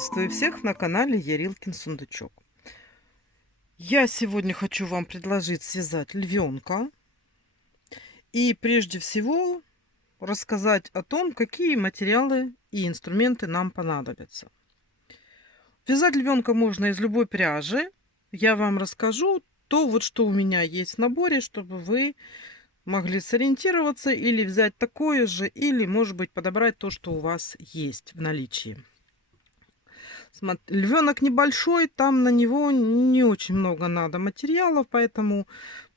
Приветствую всех на канале Ярилкин Сундучок. Я сегодня хочу вам предложить связать львенка. И прежде всего рассказать о том, какие материалы и инструменты нам понадобятся. Вязать львенка можно из любой пряжи. Я вам расскажу то, вот что у меня есть в наборе, чтобы вы могли сориентироваться или взять такое же, или, может быть, подобрать то, что у вас есть в наличии. Львенок небольшой, там на него не очень много надо материалов, поэтому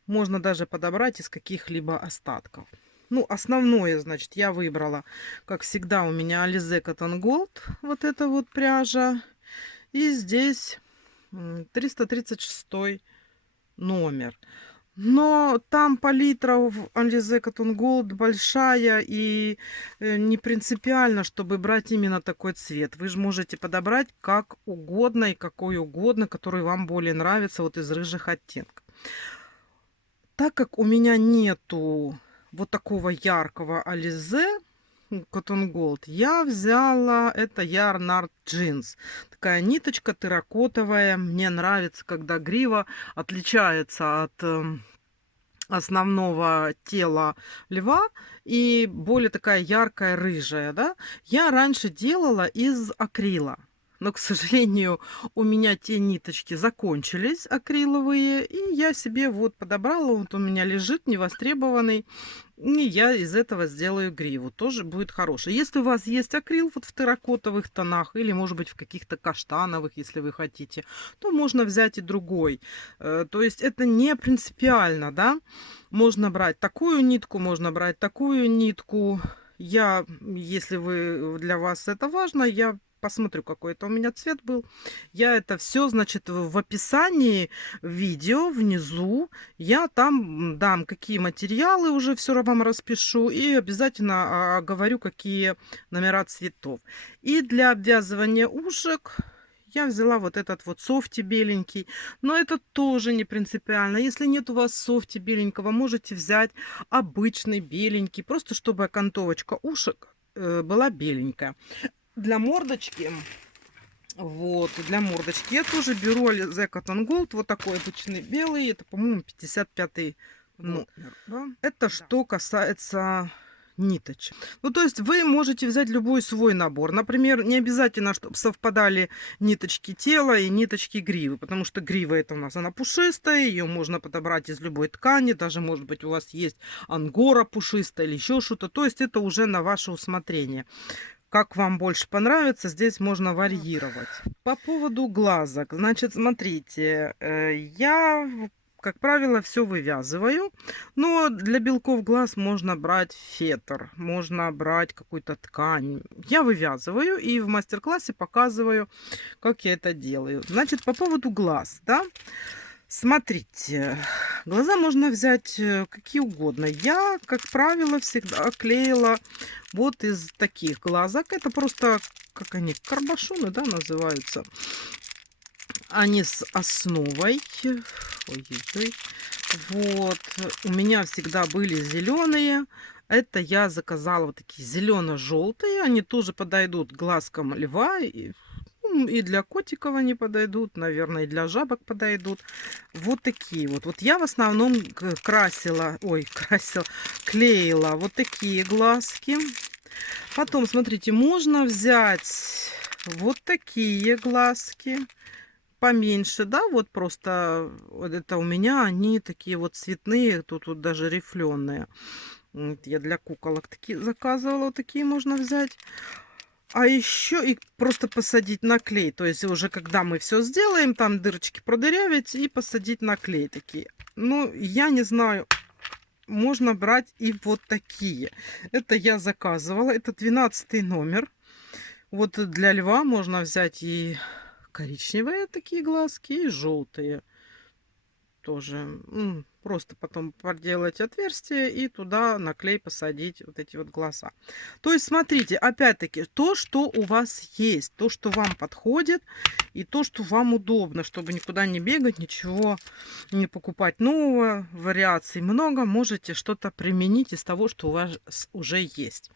можно даже подобрать из каких-либо остатков. Ну, основное, значит, я выбрала, как всегда, у меня Alize Cotton Gold, вот эта вот пряжа. И здесь 336 номер. Но там палитра в Alize Cotton Gold большая, и не принципиально, чтобы брать именно такой цвет. Вы же можете подобрать как угодно и какой угодно, который вам более нравится, вот из рыжих оттенков. Так как у меня нету вот такого яркого Alize Cotton Gold, я взяла это Yarn Art Jeans. Такая ниточка терракотовая. Мне нравится, когда грива отличается от основного тела льва и более такая яркая рыжая, да. Я раньше делала из акрила, но, к сожалению, у меня те ниточки закончились акриловые, и я себе вот подобрала, вот у меня лежит невостребованный, и я из этого сделаю гриву, тоже будет хороший. Если у вас есть акрил вот в терракотовых тонах или, может быть, в каких-то каштановых, если вы хотите, то можно взять и другой. То есть это не принципиально, да. Можно брать такую нитку, можно брать такую нитку. Я, если для вас это важно, я посмотрю, какой это у меня цвет был. Я это все, значит, в описании видео внизу. Я там дам, какие материалы, уже все вам распишу. И обязательно говорю, какие номера цветов. И для обвязывания ушек я взяла вот этот вот софти беленький. Но это тоже не принципиально. Если нет у вас софти беленького, можете взять обычный беленький. Просто чтобы окантовочка ушек была беленькая. Для мордочки, вот, для мордочки я тоже беру Alize Cotton Gold, вот такой обычный белый, это, по-моему, 55 номер, да? Это что касается ниточек. Ну, то есть вы можете взять любой свой набор. Например, не обязательно, чтобы совпадали ниточки тела и ниточки гривы, потому что грива это у нас, она пушистая, ее можно подобрать из любой ткани, даже, может быть, у вас есть ангора пушистая или еще что-то, то есть это уже на ваше усмотрение. Как вам больше понравится, здесь можно варьировать. По поводу глазок, значит, смотрите, я, как правило, все вывязываю, но для белков глаз можно брать фетр, можно брать какую-то ткань. Я вывязываю и в мастер-классе показываю, как я это делаю. Значит, по поводу глаз, да, смотрите, глаза можно взять какие угодно. Я, как правило, всегда клеила вот из таких глазок. Это просто, как они, карбашоны, да, называются. Они с основой. Ой-ой-ой. Вот. У меня всегда были зеленые. Это я заказала вот такие зелено-желтые. Они тоже подойдут глазкам льва. И для котиков они подойдут, наверное, и для жабок подойдут. Вот такие вот. Вот я в основном клеила вот такие глазки. Потом, смотрите, можно взять вот такие глазки. Поменьше, да, вот просто вот это у меня они такие вот цветные, тут даже рифленые. Я для куколок такие заказывала, вот такие можно взять. А еще и просто посадить на клей. То есть уже когда мы все сделаем, там дырочки продырявить и посадить на клей такие. Ну, я не знаю, можно брать и вот такие. Это я заказывала. Это 12 номер. Вот для льва можно взять и коричневые такие глазки, и желтые. Тоже просто потом проделать отверстие и туда на клей посадить вот эти вот глаза. То есть смотрите, опять-таки, то, что у вас есть, то, что вам подходит и то, что вам удобно, чтобы никуда не бегать, ничего не покупать нового, вариаций много, можете что-то применить из того, что у вас уже есть.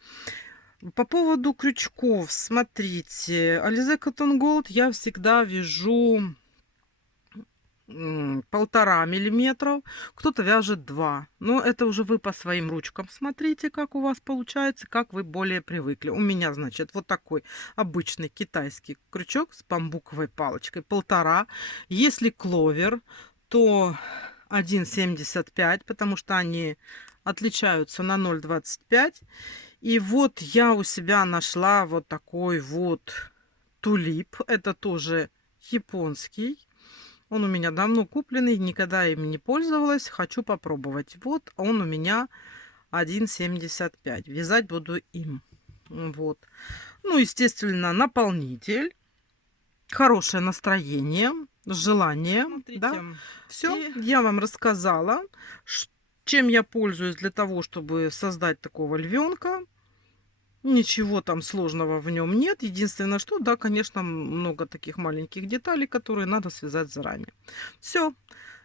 По поводу крючков, смотрите, Alize Cotton Gold я всегда вяжу 1,5 миллиметров, кто-то вяжет 2. Но это уже вы по своим ручкам смотрите, как у вас получается, как вы более привыкли. У меня, значит, вот такой обычный китайский крючок с бамбуковой палочкой, 1,5. Если кловер, то 1,75, потому что они отличаются на 0,25. И вот я у себя нашла вот такой вот тулип. Это тоже японский. Он у меня давно купленный, никогда им не пользовалась. Хочу попробовать. Вот он у меня 1,75. Вязать буду им. Вот. Ну, естественно, наполнитель. Хорошее настроение, желание. Смотрите, да? Все, я вам рассказала, чем я пользуюсь для того, чтобы создать такого львенка. Ничего там сложного в нем нет. Единственное, что, да, конечно, много таких маленьких деталей, которые надо связать заранее. Все,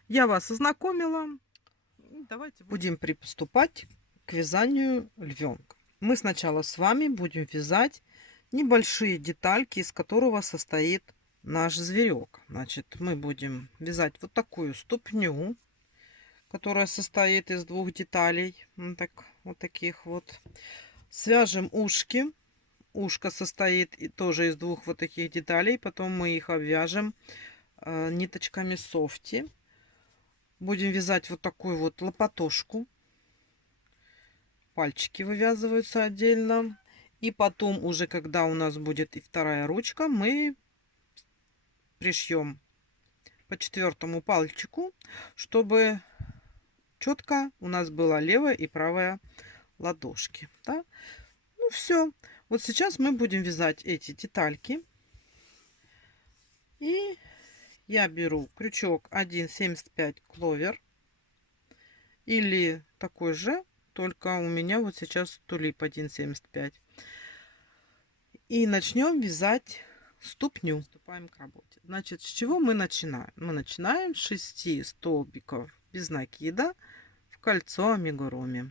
я вас ознакомила. Давайте будем приступать к вязанию львенка. Мы сначала с вами будем вязать небольшие детальки, из которого состоит наш зверек. Значит, мы будем вязать вот такую ступню, которая состоит из 2 деталей. Вот таких вот. Свяжем ушки. Ушко состоит тоже из 2 вот таких деталей. Потом мы их обвяжем ниточками софти. Будем вязать вот такую вот лопатошку. Пальчики вывязываются отдельно. И потом уже, когда у нас будет и вторая ручка, мы пришьем по 4-му пальчику, чтобы четко у нас была левая и правая ладошки. Да? Ну все. Вот сейчас мы будем вязать эти детальки. И я беру крючок 1,75 кловер. Или такой же, только у меня вот сейчас тулип 1,75. И начнем вязать ступню. Приступаем к работе. Значит, с чего мы начинаем? Мы начинаем с 6 столбиков без накида в кольцо амигуруми.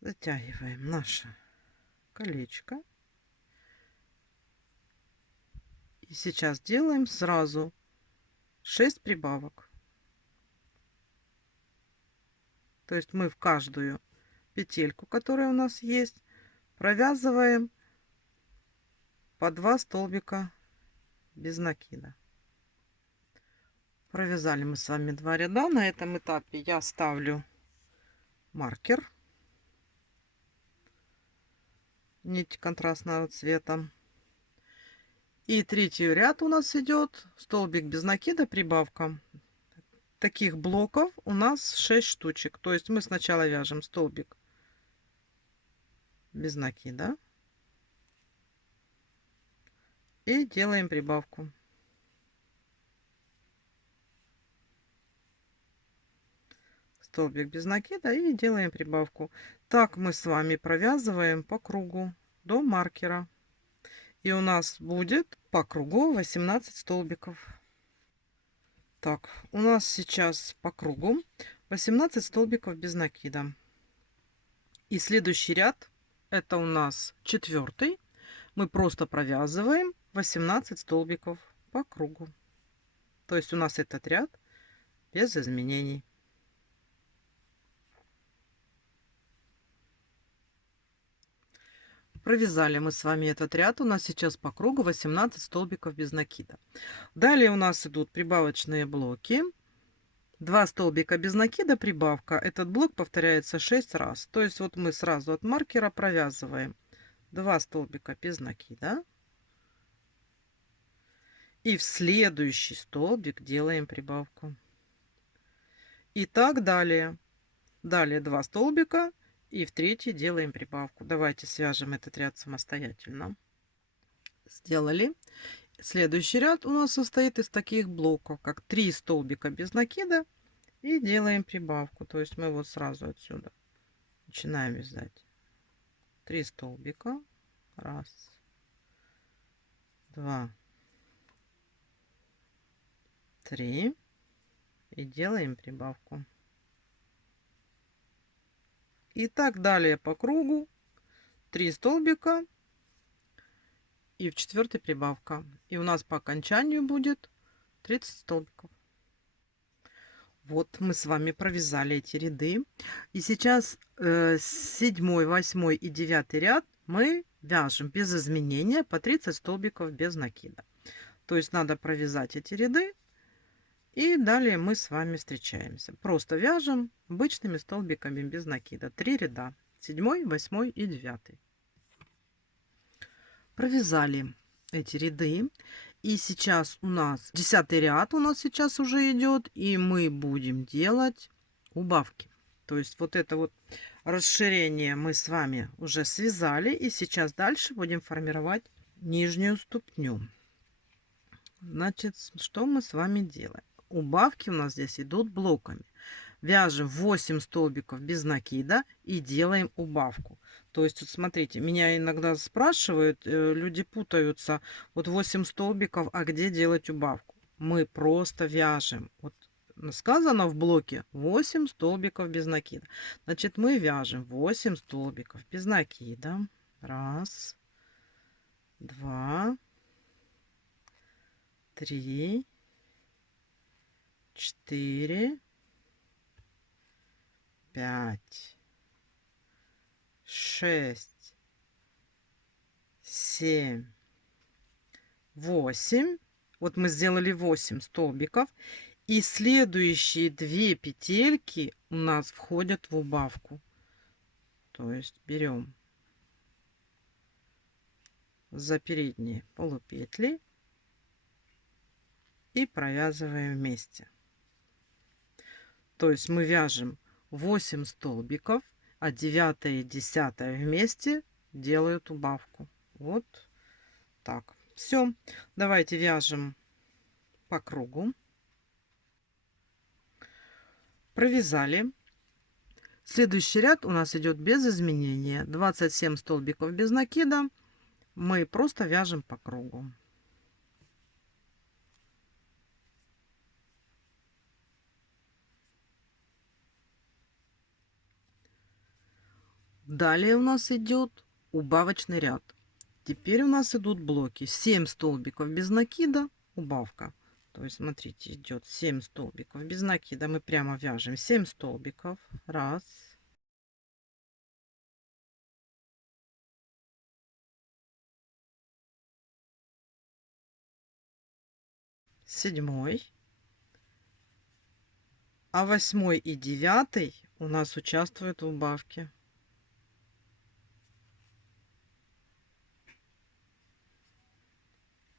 Затягиваем наше колечко. И сейчас делаем сразу 6 прибавок. То есть мы в каждую петельку, которая у нас есть, провязываем по 2 столбика без накида. Провязали мы с вами 2 ряда. На этом этапе я ставлю маркер. Нить контрастного цвета. И 3-й ряд у нас идет столбик без накида, прибавка. Таких блоков у нас 6 штучек. То есть мы сначала вяжем столбик без накида и делаем прибавку. Столбик без накида и делаем прибавку. Так мы с вами провязываем по кругу до маркера. И у нас будет по кругу 18 столбиков. Так, у нас сейчас по кругу 18 столбиков без накида. И следующий ряд, это у нас 4-й. Мы просто провязываем 18 столбиков по кругу. То есть у нас этот ряд без изменений. Провязали мы с вами этот ряд. У нас сейчас по кругу 18 столбиков без накида. Далее у нас идут прибавочные блоки. 2 столбика без накида, прибавка. Этот блок повторяется 6 раз. То есть вот мы сразу от маркера провязываем 2 столбика без накида. И в следующий столбик делаем прибавку. И так далее. Далее 2 столбика. И в 3-й делаем прибавку. Давайте свяжем этот ряд самостоятельно. Сделали. Следующий ряд у нас состоит из таких блоков, как 3 столбика без накида. И делаем прибавку. То есть мы вот сразу отсюда начинаем вязать 3 столбика. Раз, два, 3 и делаем прибавку. И так далее по кругу. 3 столбика и в 4 прибавка. И у нас по окончанию будет 30 столбиков. Вот мы с вами провязали эти ряды. И сейчас 7, 8 и 9 ряд мы вяжем без изменения по 30 столбиков без накида. То есть надо провязать эти ряды. И далее мы с вами встречаемся. Просто вяжем обычными столбиками без накида. 3 ряда. 7, 8 и 9. Провязали эти ряды. И сейчас у нас 10 ряд у нас сейчас уже идет. И мы будем делать убавки. То есть вот это вот расширение мы с вами уже связали. И сейчас дальше будем формировать нижнюю ступню. Значит, что мы с вами делаем? Убавки у нас здесь идут блоками. Вяжем 8 столбиков без накида и делаем убавку. То есть, вот смотрите, меня иногда спрашивают, люди путаются, вот 8 столбиков, а где делать убавку? Мы просто вяжем. Вот сказано в блоке 8 столбиков без накида. Значит, мы вяжем 8 столбиков без накида. Раз, два, 3, 4, 5, 6, 7, 8. Вот мы сделали 8 столбиков. И следующие 2 петельки у нас входят в убавку. То есть берем за передние полупетли и провязываем вместе. То есть мы вяжем 8 столбиков, а 9 и 10 вместе делают убавку. Вот так. Все. Давайте вяжем по кругу. Провязали. Следующий ряд у нас идет без изменения. 27 столбиков без накида. Мы просто вяжем по кругу. Далее у нас идет убавочный ряд. Теперь у нас идут блоки. 7 столбиков без накида, убавка. То есть, смотрите, идет 7 столбиков без накида. Мы прямо вяжем 7 столбиков. Раз. Седьмой. А 8 и 9 у нас участвуют в убавке.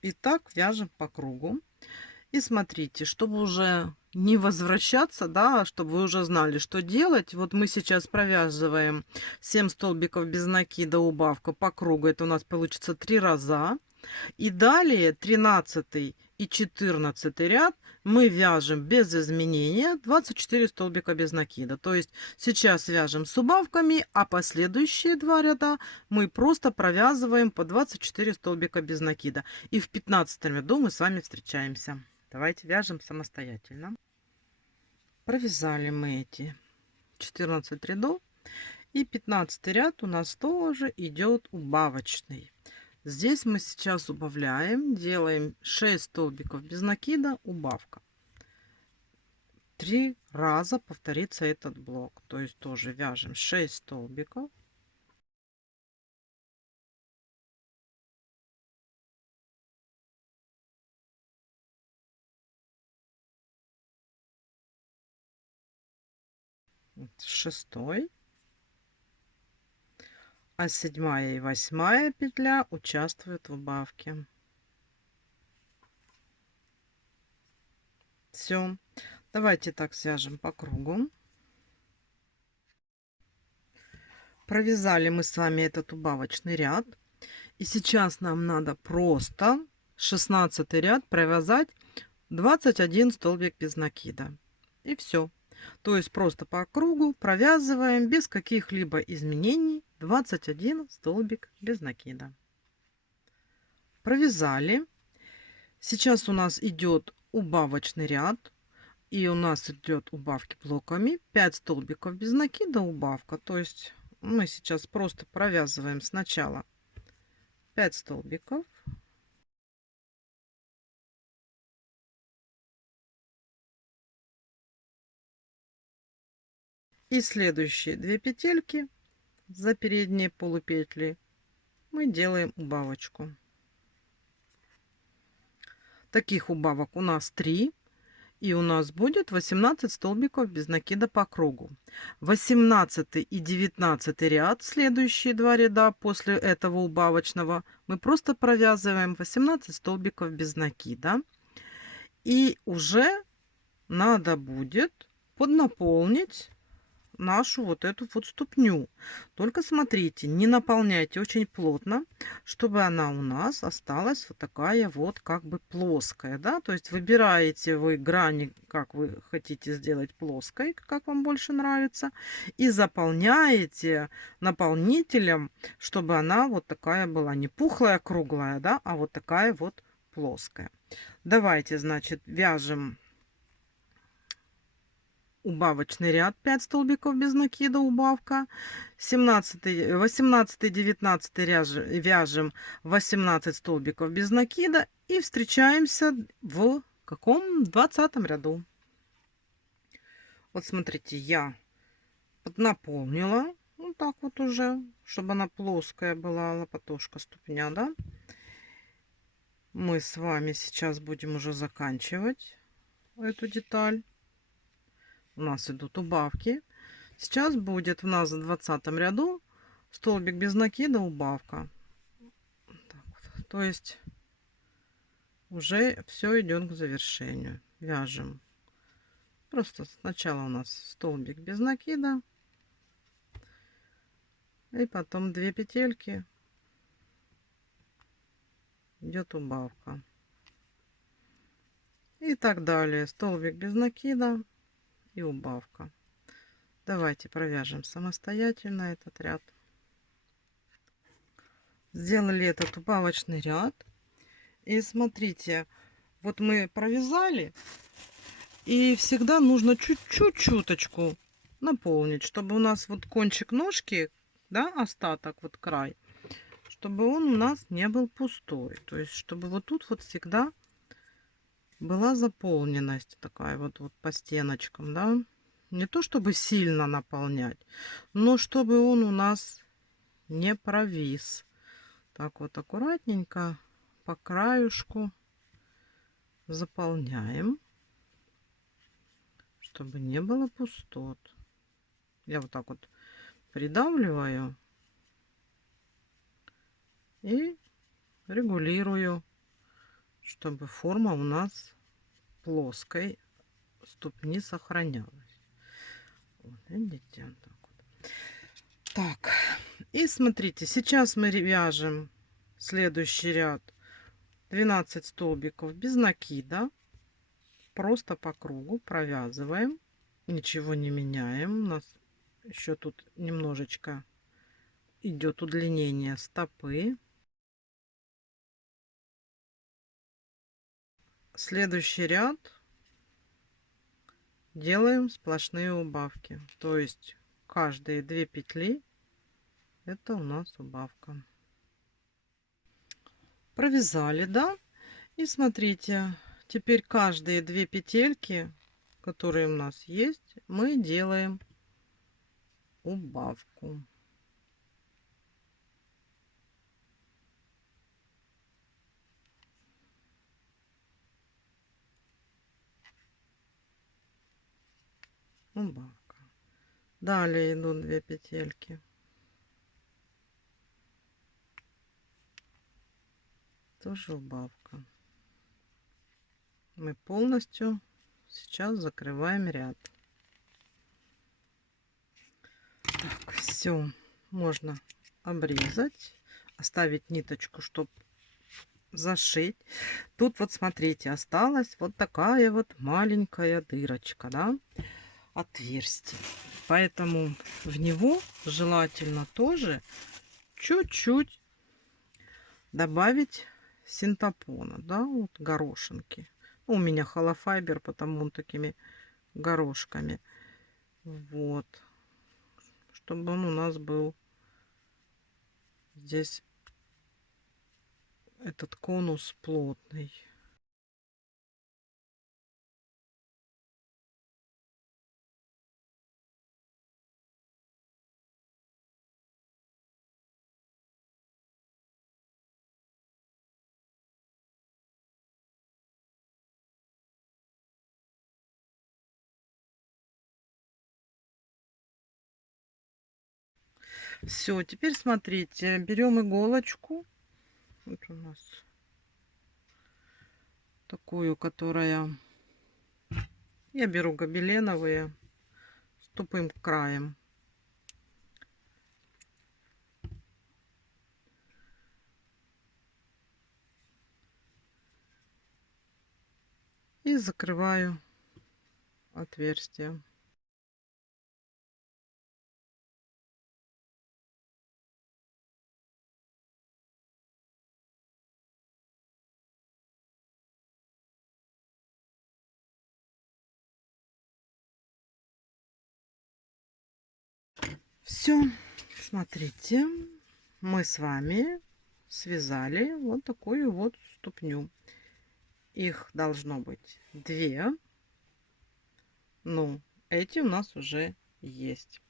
И так вяжем по кругу. И смотрите, чтобы уже не возвращаться, да, чтобы вы уже знали, что делать. Вот мы сейчас провязываем 7 столбиков без накида, убавка по кругу. Это у нас получится 3 раза. И далее 13 и 14 ряд мы вяжем без изменения 24 столбика без накида. То есть сейчас вяжем с убавками, а последующие 2 ряда мы просто провязываем по 24 столбика без накида. И в 15 ряду мы с вами встречаемся. Давайте вяжем самостоятельно. Провязали мы эти 14 рядов. И 15 ряд у нас тоже идет убавочный. Здесь мы сейчас убавляем, делаем 6 столбиков без накида, убавка. 3 раза повторится этот блок. То есть тоже вяжем 6 столбиков. Шестой. А 7 и 8 петля участвуют в убавке. Все. Давайте так свяжем по кругу. Провязали мы с вами этот убавочный ряд. И сейчас нам надо просто 16 ряд провязать 21 столбик без накида. И все. То есть просто по кругу провязываем без каких-либо изменений 21 столбик без накида. Провязали. Сейчас у нас идет убавочный ряд. И у нас идет убавки блоками 5 столбиков без накида убавка. То есть мы сейчас просто провязываем сначала 5 столбиков. И следующие 2 петельки за передние полупетли мы делаем убавочку. Таких убавок у нас 3. И у нас будет 18 столбиков без накида по кругу. 18 и 19 ряд, следующие 2 ряда после этого убавочного, мы просто провязываем 18 столбиков без накида. И уже надо будет поднаполнить нашу вот эту вот ступню. Только смотрите, не наполняйте очень плотно, чтобы она у нас осталась вот такая вот как бы плоская, да, то есть выбираете вы грани, как вы хотите сделать плоской, как вам больше нравится, и заполняете наполнителем, чтобы она вот такая была не пухлая, круглая, да, а вот такая вот плоская. Давайте, значит, вяжем убавочный ряд 5 столбиков без накида убавка, 18 19 вяжем 18 столбиков без накида и встречаемся в каком 20 ряду. Вот смотрите, я поднаполнила вот так вот уже, чтобы она плоская была, лопатошка, ступня, да. Мы с вами сейчас будем уже заканчивать эту деталь. У нас идут убавки. Сейчас будет у нас в 20 ряду столбик без накида убавка. Так вот. То есть уже все идет к завершению. Вяжем. Просто сначала у нас столбик без накида. И потом 2 петельки. Идет убавка. И так далее. Столбик без накида и убавка. Давайте провяжем самостоятельно этот ряд. Сделали этот убавочный ряд. И смотрите, вот мы провязали. И всегда нужно чуть-чуть чуточку наполнить, чтобы у нас вот кончик ножки, да, остаток, вот край, чтобы он у нас не был пустой. То есть, чтобы вот тут вот всегда была заполненность такая вот по стеночкам, да. Не то чтобы сильно наполнять, но чтобы он у нас не провис. Так вот аккуратненько по краюшку заполняем, чтобы не было пустот. Я вот так вот придавливаю и регулирую, чтобы форма у нас плоской ступни сохранялась. Вот, видите, вот так вот. Так, и смотрите, сейчас мы вяжем следующий ряд 12 столбиков без накида, просто по кругу провязываем, ничего не меняем. У нас еще тут немножечко идет удлинение стопы. Следующий ряд делаем сплошные убавки, то есть каждые 2 петли это у нас убавка. Провязали, да, и смотрите, теперь каждые 2 петельки, которые у нас есть, мы делаем убавку. Убавка. Далее идут 2 петельки. Тоже убавка. Мы полностью сейчас закрываем ряд. Так, все, можно обрезать, оставить ниточку, чтобы зашить. Тут вот смотрите, осталась вот такая вот маленькая дырочка, да, отверстие. Поэтому в него желательно тоже чуть-чуть добавить синтепона, да, вот горошинки. У меня холофайбер, потому он такими горошками. Вот. Чтобы он у нас был здесь, этот конус плотный. Все, теперь смотрите, берем иголочку. Вот у нас такую, которая... Я беру гобеленовые с тупым краем. И закрываю отверстие. Все, смотрите, мы с вами связали вот такую вот ступню. Их должно быть 2. Ну, эти у нас уже есть.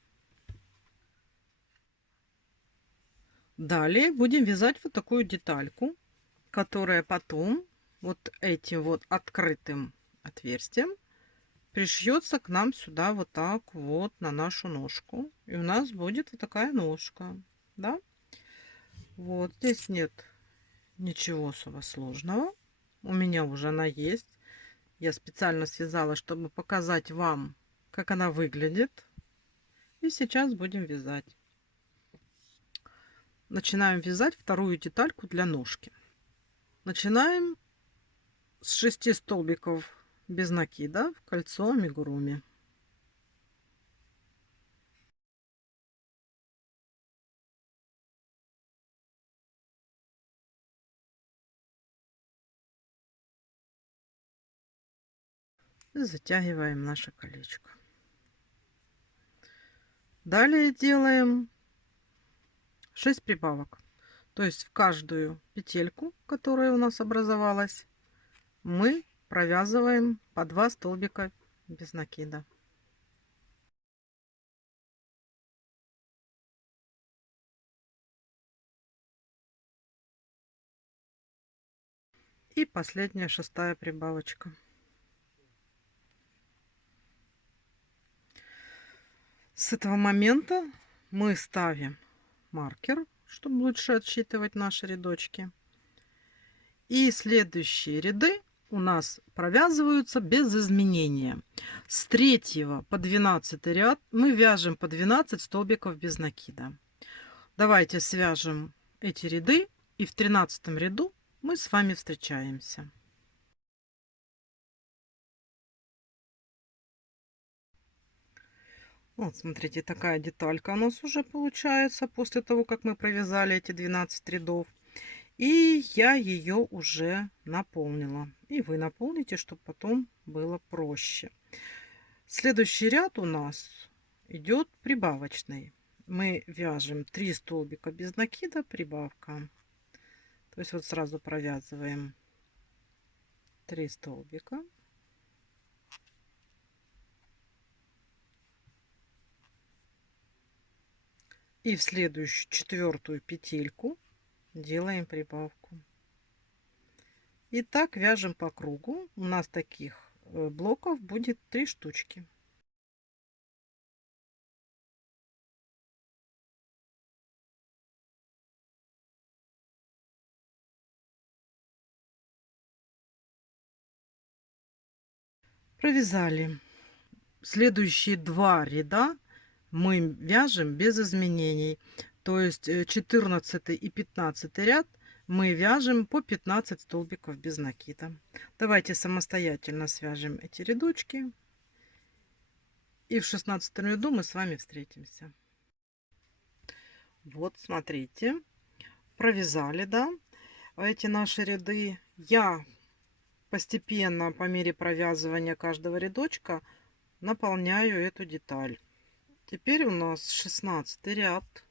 Далее будем вязать вот такую детальку, которая потом вот этим вот открытым отверстием пришьется к нам сюда вот так вот на нашу ножку. И у нас будет вот такая ножка, да? Вот здесь нет ничего особо сложного. У меня уже она есть. Я специально связала, чтобы показать вам, как она выглядит. И сейчас будем вязать. Начинаем вязать вторую детальку для ножки. Начинаем с 6 столбиков без накида в кольцо амигуруми. И затягиваем наше колечко. Далее делаем 6 прибавок. То есть в каждую петельку, которая у нас образовалась, мы провязываем по 2 столбика без накида. И последняя 6-я прибавочка. С этого момента мы ставим маркер, чтобы лучше отсчитывать наши рядочки. И следующие ряды у нас провязываются без изменения. С 3 по 12 ряд мы вяжем по 12 столбиков без накида. Давайте свяжем эти ряды, и в 13 ряду мы с вами встречаемся. Вот, смотрите, такая деталька у нас уже получается после того, как мы провязали эти 12 рядов. И я ее уже наполнила. И вы наполните, чтобы потом было проще. Следующий ряд у нас идет прибавочный. Мы вяжем 3 столбика без накида, прибавка. То есть вот сразу провязываем 3 столбика. И в следующую 4-ю петельку делаем прибавку. И так вяжем по кругу. У нас таких блоков будет 3 штучки. Провязали. Следующие 2 ряда мы вяжем без изменений. То есть 14 и 15 ряд мы вяжем по 15 столбиков без накида. Давайте самостоятельно свяжем эти рядочки. И в 16 ряду мы с вами встретимся. Вот, смотрите, провязали, да, эти наши ряды. Я постепенно по мере провязывания каждого рядочка наполняю эту деталь. Теперь у нас 16 ряд,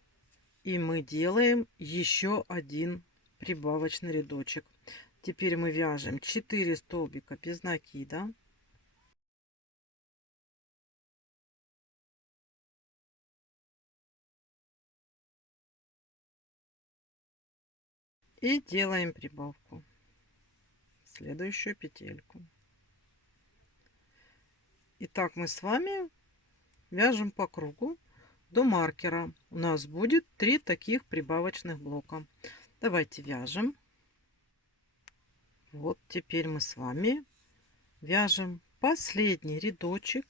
и мы делаем еще один прибавочный рядочек. Теперь мы вяжем 4 столбика без накида. И делаем прибавку в следующую петельку. Итак, мы с вами вяжем по кругу до маркера. У нас будет 3 таких прибавочных блока. Давайте вяжем. Вот теперь мы с вами вяжем последний рядочек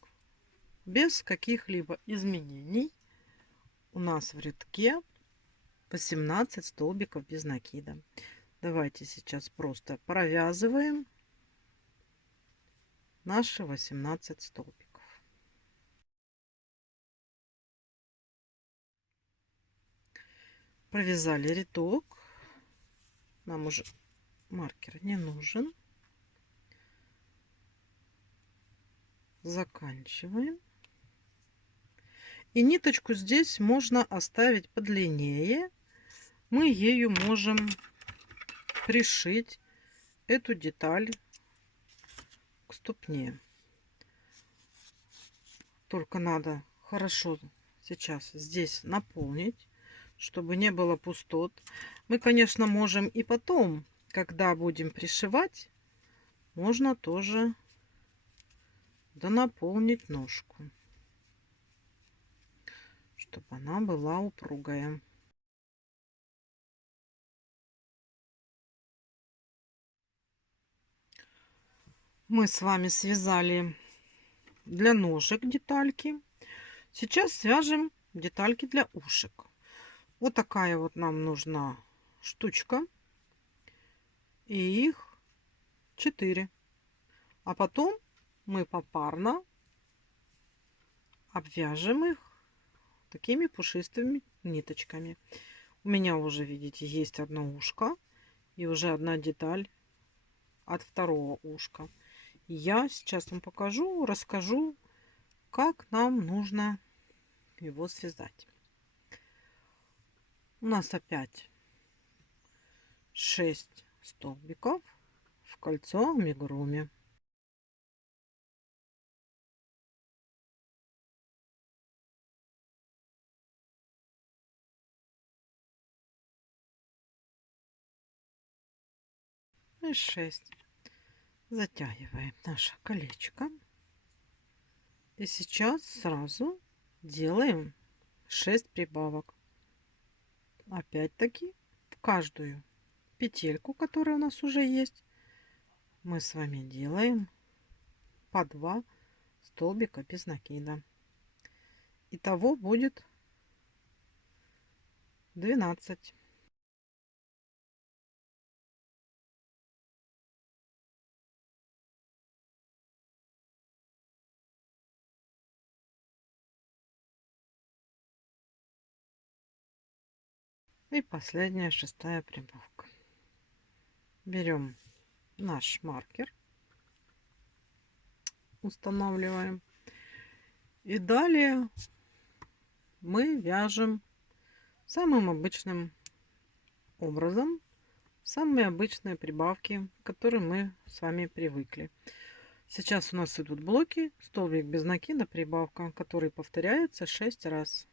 без каких-либо изменений. У нас в рядке 18 столбиков без накида. Давайте сейчас просто провязываем наши 18 столбиков. Провязали рядок. Нам уже маркер не нужен. Заканчиваем. И ниточку здесь можно оставить подлиннее. Мы ею можем пришить эту деталь к ступне. Только надо хорошо сейчас здесь наполнить, чтобы не было пустот. Мы, конечно, можем и потом, когда будем пришивать, можно тоже донаполнить ножку, чтобы она была упругая. Мы с вами связали для ножек детальки. Сейчас свяжем детальки для ушек. Вот такая вот нам нужна штучка. И их 4. А потом мы попарно обвяжем их такими пушистыми ниточками. У меня уже, видите, есть одно ушко и уже одна деталь от второго ушка. Я сейчас вам покажу, расскажу, как нам нужно его связать. У нас опять 6 столбиков в кольцо амигуруми. И 6. Затягиваем наше колечко. И сейчас сразу делаем 6 прибавок. Опять-таки в каждую петельку, которая у нас уже есть, мы с вами делаем по 2 столбика без накида. Итого будет 12. И последняя, 6-я прибавка. Берем наш маркер, устанавливаем. И далее мы вяжем самым обычным образом. Самые обычные прибавки, к которым мы с вами привыкли. Сейчас у нас идут блоки, столбик без накида, прибавка, который повторяется 6 раз.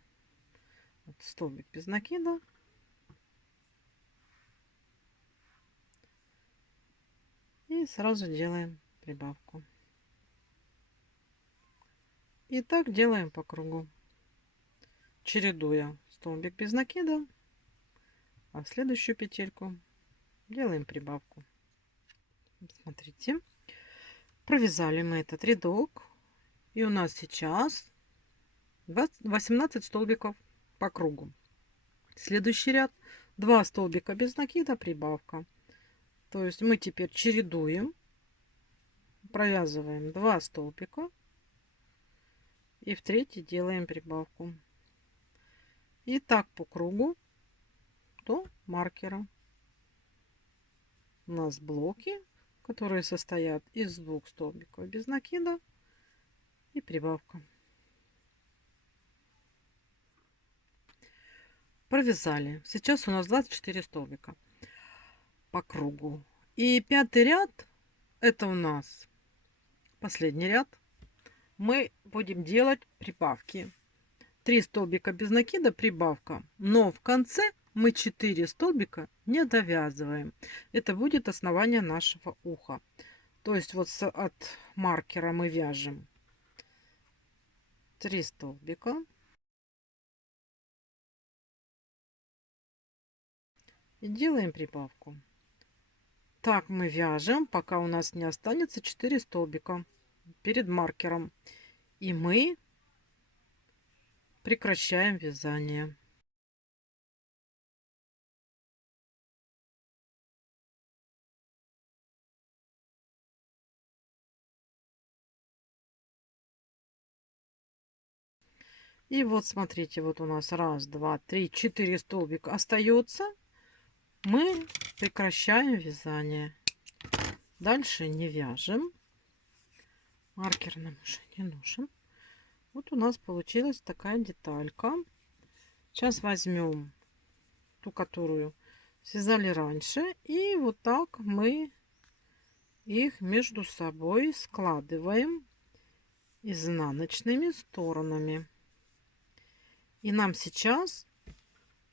Вот столбик без накида. И сразу делаем прибавку. И так делаем по кругу, чередуя столбик без накида, а в следующую петельку делаем прибавку. Смотрите, провязали мы этот рядок, и у нас сейчас 18 столбиков по кругу. Следующий ряд 2 столбика без накида, прибавка. То есть мы теперь чередуем, провязываем 2 столбика и в третий делаем прибавку. И так по кругу до маркера. У нас блоки которые состоят из 2 столбиков без накида и прибавка. Провязали. Сейчас у нас 24 столбика по кругу. И 5-й ряд, это у нас последний ряд. Мы будем делать прибавки. 3 столбика без накида, прибавка. Но в конце мы 4 столбика не довязываем. Это будет основание нашего уха. То есть вот от маркера мы вяжем 3 столбика. И делаем прибавку. Так мы вяжем, пока у нас не останется 4 столбика перед маркером. И мы прекращаем вязание. И вот смотрите, вот у нас 1, 2, 3, 4 столбика остается. Мы прекращаем вязание. Дальше не вяжем. Маркер нам уже не нужен. Вот у нас получилась такая деталька. Сейчас возьмем ту, которую связали раньше. И вот так мы их между собой складываем изнаночными сторонами. И нам сейчас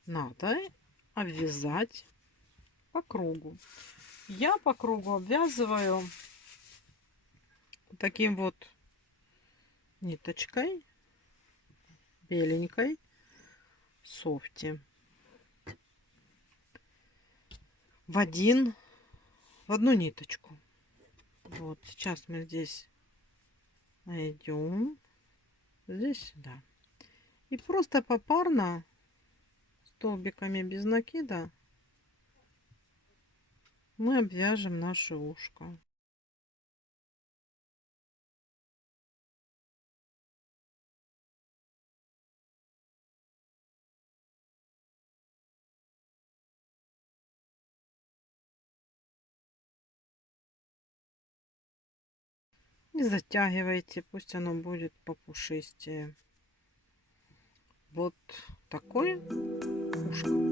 надо обвязать по кругу. Я по кругу обвязываю таким вот ниточкой беленькой софти в одну ниточку. Вот сейчас мы здесь найдем, здесь сюда, и просто попарно столбиками без накида мы обвяжем наше ушко. Не затягивайте, пусть оно будет попушистее. Вот такое ушко.